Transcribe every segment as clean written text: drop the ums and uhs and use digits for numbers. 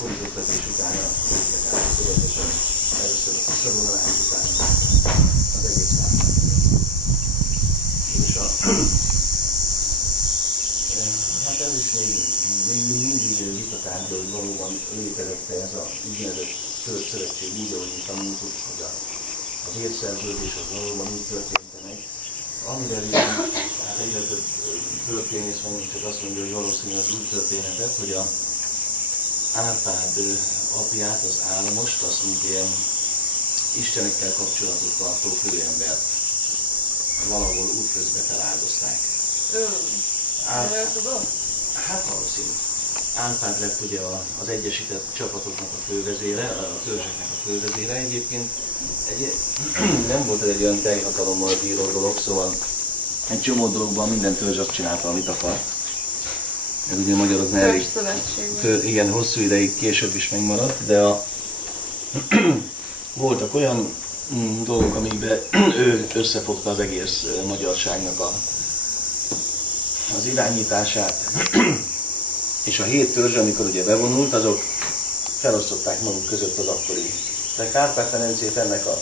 fordítottatás után jöttek át tudatosan először a szabonalány után az egész vállalat. És hát ez is még mindig vitatárgya, hogy valóban létezette ez a úgynevezett szövetség úgy, ahogy mi tanultuk, hogy az érszerződés az valóban úgy történt meg. Amire viszont hát egyre több történész mondjuk csak azt mondja, hogy valószínűleg úgy történhetett, hogy a Árpád apját, az Államost, azt mint ilyen istenekkel kapcsolatot tartó főembert valahol útközben feláldozták. Hát valószínű. Árpád lett ugye az egyesített csapatoknak a fővezére, a törzseknek a fővezére. Egyébként nem volt ez egy olyan teljhatalommal bíró dolog, szóval egy csomó dologban minden törzs azt csinálta, amit akart. Ez ugye a magyaroknál elég, igen, hosszú ideig később is megmaradt, de voltak olyan dolgok, amikben ő összefogta az egész magyarságnak az irányítását. És a 7 törzs, amikor ugye bevonult, azok felosztották maguk között az akkori. De Kárpát-medencét ennek a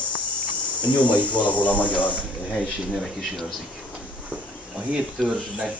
nyomait valahol a magyar helység nevek is őrzik. A 7 törzsnek